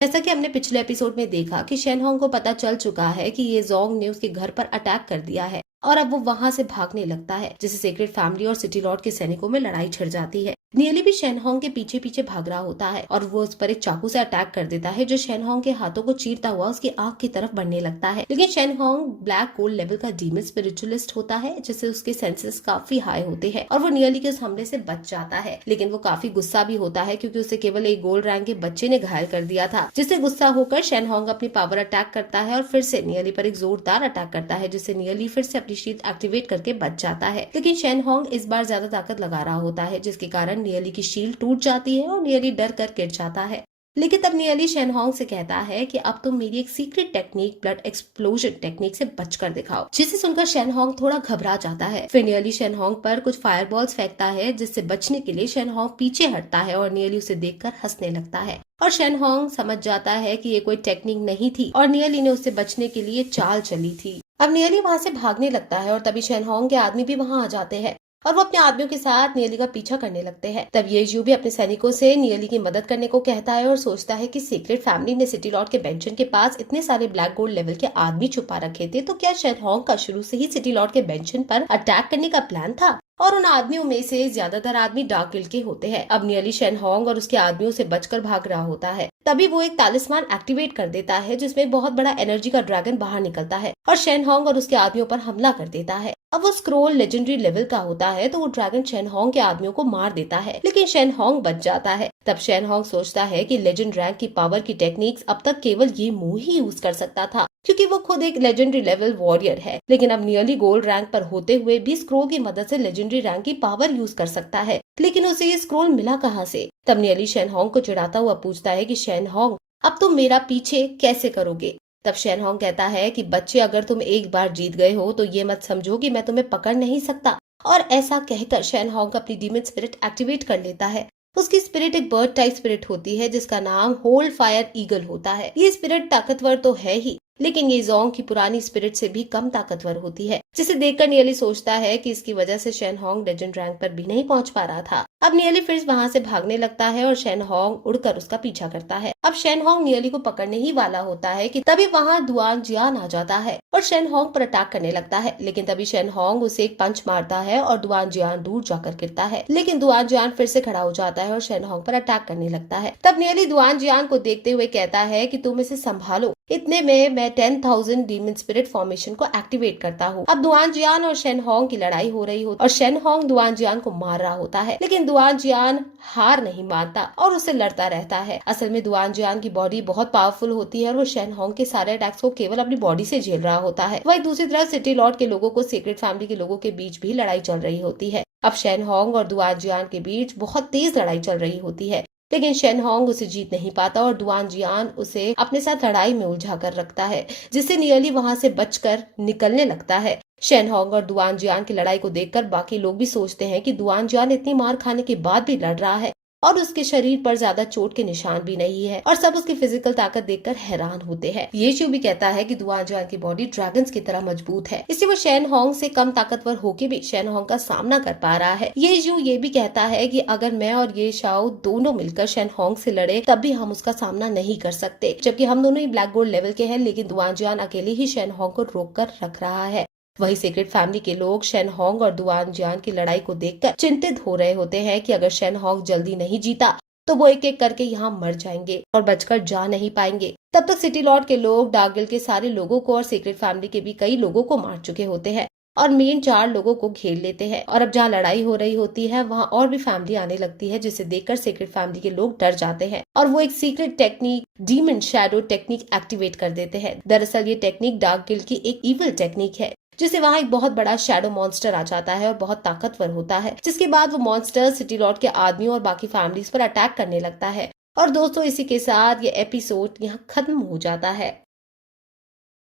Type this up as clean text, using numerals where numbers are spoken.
जैसा कि हमने पिछले एपिसोड में देखा कि शेनहोंग को पता चल चुका है कि ये जोंग ने उसके घर पर अटैक कर दिया है और अब वो वहां से भागने लगता है, जिससे सीक्रेट फैमिली और सिटी लॉर्ड के सैनिकों में लड़ाई छिड़ जाती है। नियली भी शेनहोंग के पीछे पीछे भाग रहा होता है और वो उस पर एक चाकू से अटैक कर देता है, जो शेनहोंग के हाथों को चीरता हुआ उसकी आंख की तरफ बढ़ने लगता है। लेकिन शेनहोंग ब्लैक गोल्ड लेवल का डीमन स्पिरिचुअलिस्ट होता है, जिससे उसके सेंसेस काफी हाई होते हैं और वो नियली के उस हमले से बच जाता है। लेकिन वो काफी गुस्सा भी होता है, क्योंकि उसे केवल एक गोल्ड रैंक के बच्चे ने घायल कर दिया था। जिससे गुस्सा होकर शेनहोंग अपनी पावर अटैक करता है और फिर से नियली पर एक जोरदार अटैक करता है, जिससे नियली फिर से अपनी शील्ड एक्टिवेट करके बच जाता है। लेकिन शेनहोंग इस बार ज्यादा ताकत लगा रहा होता है, जिसके कारण नियली की शील्ड टूट जाती है और नियली डर कर गिर जाता है। लेकिन तब नियली शेनहोंग से कहता है कि अब तुम मेरी एक secret technique blood explosion technique से बचकर दिखाओ, जिसे सुनकर शेनहोंग थोड़ा घबरा जाता है। फिर नियली शेनहोंग पर कुछ फायरबॉल्स फेंकता है, जिससे बचने के लिए शेनहोंग पीछे हटता है और नियली उसे देखकर हंसने लगता है। और शेनहोंग समझ जाता है कि ये कोई टेक्निक नहीं थी और नियली ने उससे बचने के लिए चाल चली थी। अब नियली वहाँ से भागने लगता है और तभी शेनहोंग के आदमी भी वहाँ आ जाते हैं और वो अपने आदमियों के साथ नियली का पीछा करने लगते हैं। तब ये जू भी अपने सैनिकों से नियली की मदद करने को कहता है और सोचता है कि सीक्रेट फैमिली ने सिटी लॉर्ड के बेंचन के पास इतने सारे ब्लैक गोल्ड लेवल के आदमी छुपा रखे थे, तो क्या शेनहोंग का शुरू से ही सिटी लॉर्ड के बेंचन पर अटैक करने का प्लान था? और उन आदमियों में से ज्यादातर आदमी डार्क गिल्ड के होते हैं। अब नियली शेनहोंग और उसके आदमियों से बचकर भाग रहा होता है। तभी वो एक तालिस्मान एक्टिवेट कर देता है, जिसमें बहुत बड़ा एनर्जी का ड्रैगन बाहर निकलता है और शेनहोंग और उसके आदमियों पर हमला कर देता है। अब वो स्क्रोल लेजेंडरी लेवल का होता है, तो वो ड्रैगन शेनहोंग के आदमियों को मार देता है, लेकिन शेनहोंग बच जाता है। तब शेनहोंग सोचता है कि लेजेंड रैंक की पावर की टेक्निक्स अब तक केवल ये मुंह ही यूज कर सकता था, क्योंकि वो खुद एक लेजेंडरी लेवल वॉरियर है। लेकिन अब नियरली गोल्ड रैंक पर होते हुए भी स्क्रोल की मदद से लेजेंडरी रैंक की पावर यूज कर सकता है, लेकिन उसे ये स्क्रोल मिला कहाँ से? तब नियरली शेनहोंग को चिढ़ाता हुआ पूछता है कि शेनहोंग, अब तुम मेरा पीछे कैसे करोगे? तब शेनहोंग कहता है कि बच्चे, अगर तुम एक बार जीत गए हो तो ये मत समझो कि मैं तुम्हें पकड़ नहीं सकता। और ऐसा कहकर शेनहोंग अपनी डीमन स्पिरिट एक्टिवेट कर लेता है। उसकी स्पिरिट एक बर्ड टाइप स्पिरिट होती है, जिसका नाम होल फायर ईगल होता है। ये स्पिरिट ताकतवर तो है ही, लेकिन ये जोंग की पुरानी स्पिरिट से भी कम ताकतवर होती है, जिसे देखकर नियली सोचता है कि इसकी वजह से शेनहोंग लेजेंड रैंक पर भी नहीं पहुंच पा रहा था। अब नियली फिर वहां से भागने लगता है और शेनहोंग उड़कर उसका पीछा करता है। अब शेनहोंग नियली को पकड़ने ही वाला होता है कि तभी वहां दुआन जियान आ जाता है और शेनहोंग पर अटैक करने लगता है। लेकिन तभी शेनहोंग उसे एक पंच मारता है और दुआन जियान दूर जाकर गिरता है। लेकिन दुआन जियान फिर से खड़ा हो जाता है और शेनहोंग पर अटैक करने लगता है। तब नियली दुआन जियान को देखते हुए कहता है कि तुम इसे संभालो। इतने में मैं 10,000 डीमन स्पिरिट फॉर्मेशन को एक्टिवेट करता हूँ। अब दुआन जियान और शेनहोंग की लड़ाई हो रही होती और शेनहोंग दुआन जियान को मार रहा होता है, लेकिन दुआन जियान हार नहीं मानता और उससे लड़ता रहता है। असल में दुआन जियान की बॉडी बहुत पावरफुल होती है और वो शेनहोंग के सारे अटैक्स को केवल अपनी बॉडी से झेल रहा होता है। वही दूसरी तरफ सिटी लॉर्ड के लोगों को सीक्रेट फैमिली के लोगों के बीच भी लड़ाई चल रही होती है। अब शेनहोंग और दुआन जियान के बीच बहुत तेज लड़ाई चल रही होती है, लेकिन शेनहोंग उसे जीत नहीं पाता और दुआन जियान उसे अपने साथ लड़ाई में उलझा कर रखता है, जिससे नियली वहां से बचकर निकलने लगता है। शेनहोंग और दुआन जियान की लड़ाई को देखकर बाकी लोग भी सोचते हैं कि दुआन जियान इतनी मार खाने के बाद भी लड़ रहा है और उसके शरीर पर ज्यादा चोट के निशान भी नहीं है, और सब उसकी फिजिकल ताकत देखकर हैरान होते हैं। ये शू भी कहता है कि दुआन जियान की बॉडी ड्रैगन्स की तरह मजबूत है, इसलिए वो शेनहोंग से कम ताकतवर होकर भी शेनहोंग का सामना कर पा रहा है। ये शू ये भी कहता है कि अगर मैं और ये शाओ दोनों मिलकर शेनहोंग से लड़े तब भी हम उसका सामना नहीं कर सकते, जबकि हम दोनों ही ब्लैक गोल्ड लेवल के हैं, लेकिन दुआन जियान अकेले ही शेनहोंग को रोक कर रख रहा है। वही सीक्रेट फैमिली के लोग शेनहोंग और दुआन जियान की लड़ाई को देखकर चिंतित हो रहे होते हैं कि अगर शेनहोंग जल्दी नहीं जीता तो वो एक एक करके यहाँ मर जाएंगे और बचकर जा नहीं पाएंगे। तब तक सिटी लॉर्ड के लोग डार्क गिल्ड के सारे लोगों को और सीक्रेट फैमिली के भी कई लोगों को मार चुके होते हैं और मेन 4 लोगों को घेर लेते हैं। और अब जहाँ लड़ाई हो रही होती है वहाँ और भी फैमिली आने लगती है, जिसे देखकर सीक्रेट फैमिली के लोग डर जाते हैं और वो एक secret technique demon shadow technique activate कर देते हैं। दरअसल ये टेक्निक डार्क गिल्ड की एक इविल टेक्निक है, जिससे वहाँ एक बहुत बड़ा शैडो मॉन्स्टर आ जाता है और बहुत ताकतवर होता है, जिसके बाद वो मॉन्स्टर सिटी लॉर्ड के आदमियों और बाकी फैमिलीज पर अटैक करने लगता है। और दोस्तों, इसी के साथ ये एपिसोड यहाँ खत्म हो जाता है।